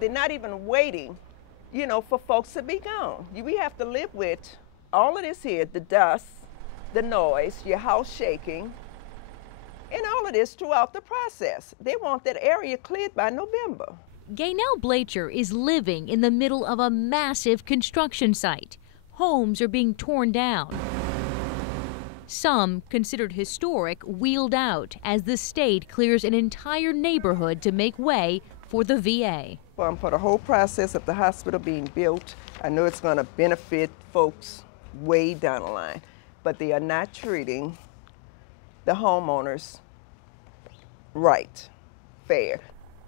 They're not even waiting, you know, for folks to be gone. We have to live with all of this here, the dust, the noise, your house shaking, and all of this throughout the process. They want that area cleared by November. Gaynell Blacher is living in the middle of a massive construction site. Homes are being torn down. Some, considered historic, wheeled out as the state clears an entire neighborhood to make way for the VA. For the whole process of the hospital being built, I know it's going to benefit folks way down the line, but they are not treating the homeowners right, fair.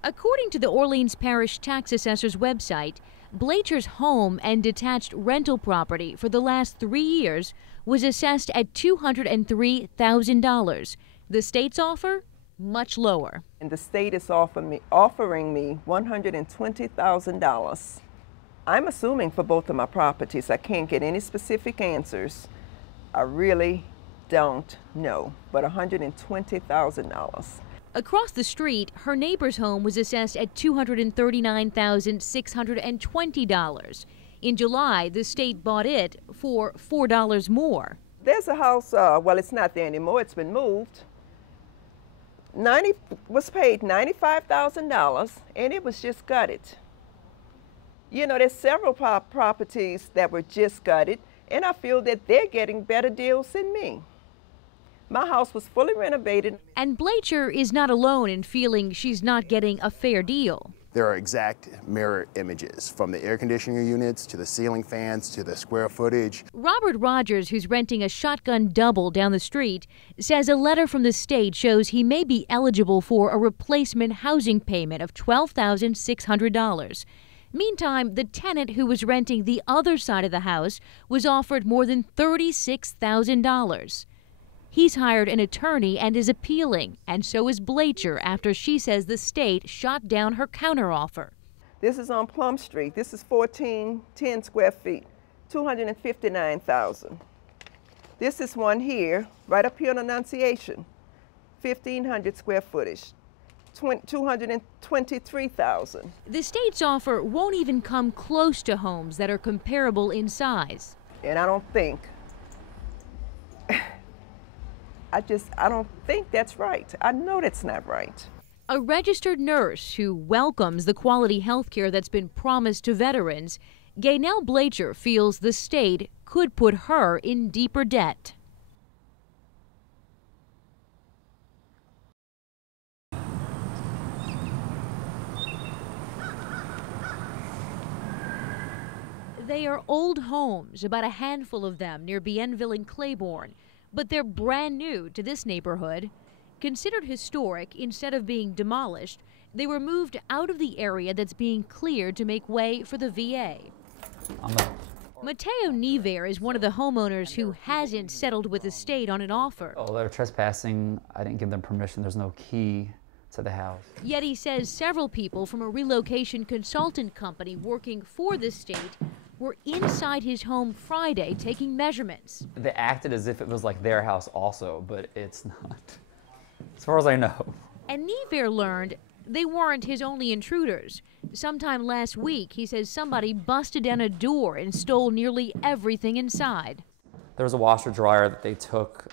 According to the Orleans Parish Tax Assessor's website, Blacher's home and detached rental property for the last 3 years was assessed at $203,000. The state's offer, much lower. And the state is offering me $120,000. I'm assuming for both of my properties. I can't get any specific answers. I really don't know, but $120,000. Across the street, her neighbor's home was assessed at $239,620. In July, the state bought it for $4 more. There's a house, well, it's not there anymore, it's been moved. Was paid $95,000, and it was just gutted. You know, there's several properties that were just gutted, and I feel that they're getting better deals than me. My house was fully renovated. And Blacher is not alone in feeling she's not getting a fair deal. There are exact mirror images, from the air conditioning units to the ceiling fans to the square footage. Robert Rogers, who's renting a shotgun double down the street, says a letter from the state shows he may be eligible for a replacement housing payment of $12,600. Meantime, the tenant who was renting the other side of the house was offered more than $36,000. He's hired an attorney and is appealing, and so is Blacher after she says the state shot down her counteroffer. This is on Plum Street. This is 1410 square feet, $259,000. This is one here, right up here on Annunciation, 1,500 square footage, $223,000. The state's offer won't even come close to homes that are comparable in size. And I don't think I don't think that's right. I know that's not right. A registered nurse who welcomes the quality health care that's been promised to veterans, Gaynell Blacher feels the state could put her in deeper debt. They are old homes, about a handful of them near Bienville and Claiborne. But they're brand new to this neighborhood. Considered historic, instead of being demolished, they were moved out of the area that's being cleared to make way for the VA. Mateo Niver is one of the homeowners who hasn't settled with the state on an offer. Oh, they're trespassing. I didn't give them permission. There's no key to the house. Yet he says several people from a relocation consultant company working for the state were inside his home Friday taking measurements. They acted as if it was like their house also, but it's not, as far as I know. And Niver learned they weren't his only intruders. Sometime last week, he says somebody busted down a door and stole nearly everything inside. There was a washer dryer that they took.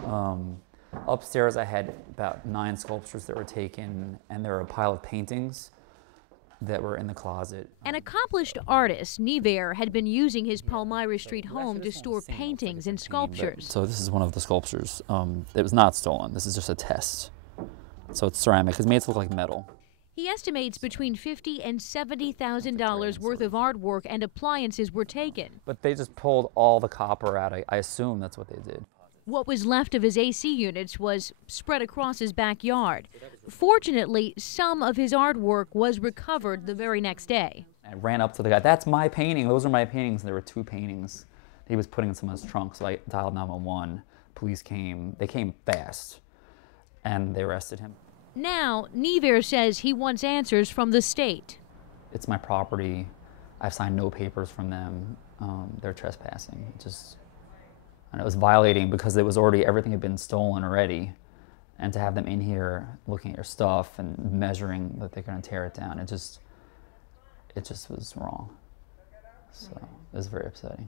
Upstairs I had about 9 sculptures that were taken, and there were a pile of paintings that were in the closet. An accomplished artist, Niver had been using his Palmyra Street home to store paintings and sculptures. So this is one of the sculptures. It was not stolen. This is just a test. So it's ceramic. It's made to look like metal. He estimates between $50,000 and $70,000 worth of artwork and appliances were taken. But they just pulled all the copper out. I assume that's what they did. What was left of his AC units was spread across his backyard. Fortunately, some of his artwork was recovered the very next day. I ran up to the guy, "That's my painting, those are my paintings." And there were 2 paintings he was putting in someone's trunk, so I dialed 911. Police came, they came fast, and they arrested him. Now, Niver says he wants answers from the state. It's my property. I've signed no papers from them. They're trespassing. And it was violating because it was already, everything had been stolen already. And to have them in here looking at your stuff and measuring that they're going to tear it down, it just was wrong. So it was very upsetting.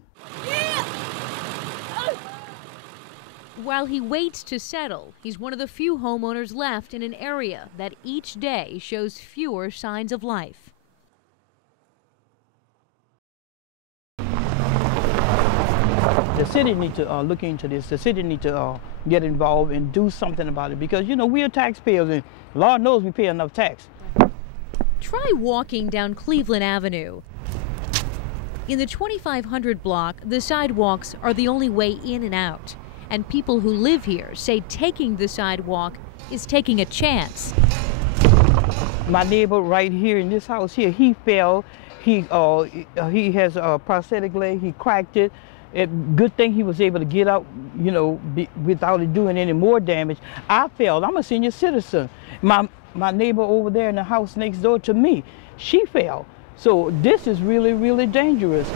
While he waits to settle, he's one of the few homeowners left in an area that each day shows fewer signs of life. The city needs to look into this. The city needs to get involved and do something about it because, you know, we are taxpayers and Lord knows we pay enough tax. Try walking down Cleveland Avenue. In the 2500 block, the sidewalks are the only way in and out. And people who live here say taking the sidewalk is taking a chance. My neighbor right here in this house here, he fell. He has a prosthetic leg. He cracked it. Good thing he was able to get out, you know, without it doing any more damage. I fell. I'm a senior citizen. My neighbor over there in the house next door to me, she fell. So this is really, really dangerous.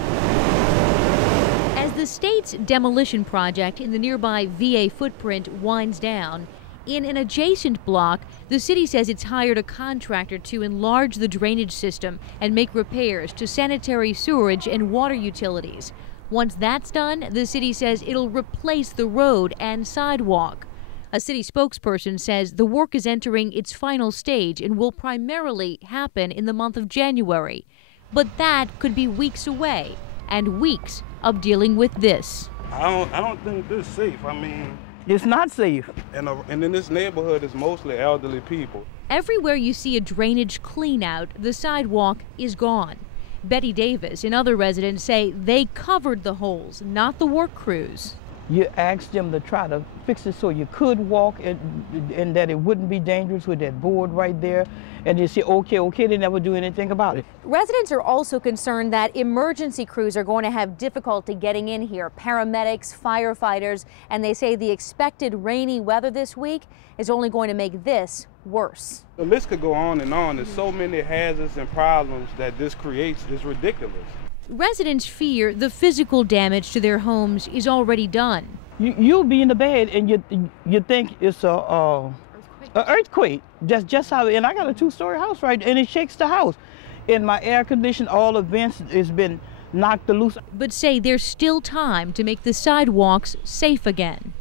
As the state's demolition project in the nearby VA footprint winds down, in an adjacent block, the city says it's hired a contractor to enlarge the drainage system and make repairs to sanitary sewerage and water utilities. Once that's done, the city says it'll replace the road and sidewalk. A city spokesperson says the work is entering its final stage and will primarily happen in the month of January. But that could be weeks away, and weeks of dealing with this. I don't think this is safe. I mean, it's not safe. And in this neighborhood, it's mostly elderly people. Everywhere you see a drainage clean-out, the sidewalk is gone. Betty Davis and other residents say they covered the holes, not the work crews. You asked them to try to fix it so you could walk and that it wouldn't be dangerous with that board right there. And they say, okay, they never do anything about it. Residents are also concerned that emergency crews are going to have difficulty getting in here. Paramedics, firefighters, and they say the expected rainy weather this week is only going to make this worse. The list could go on and on. There's so many hazards and problems that this creates. It's ridiculous. Residents fear the physical damage to their homes is already done. You'll be in the bed and you think it's a earthquake. Just how, and I got a 2-story house right, and it shakes the house. And my air condition, all the vents has been knocked loose. But say there's still time to make the sidewalks safe again.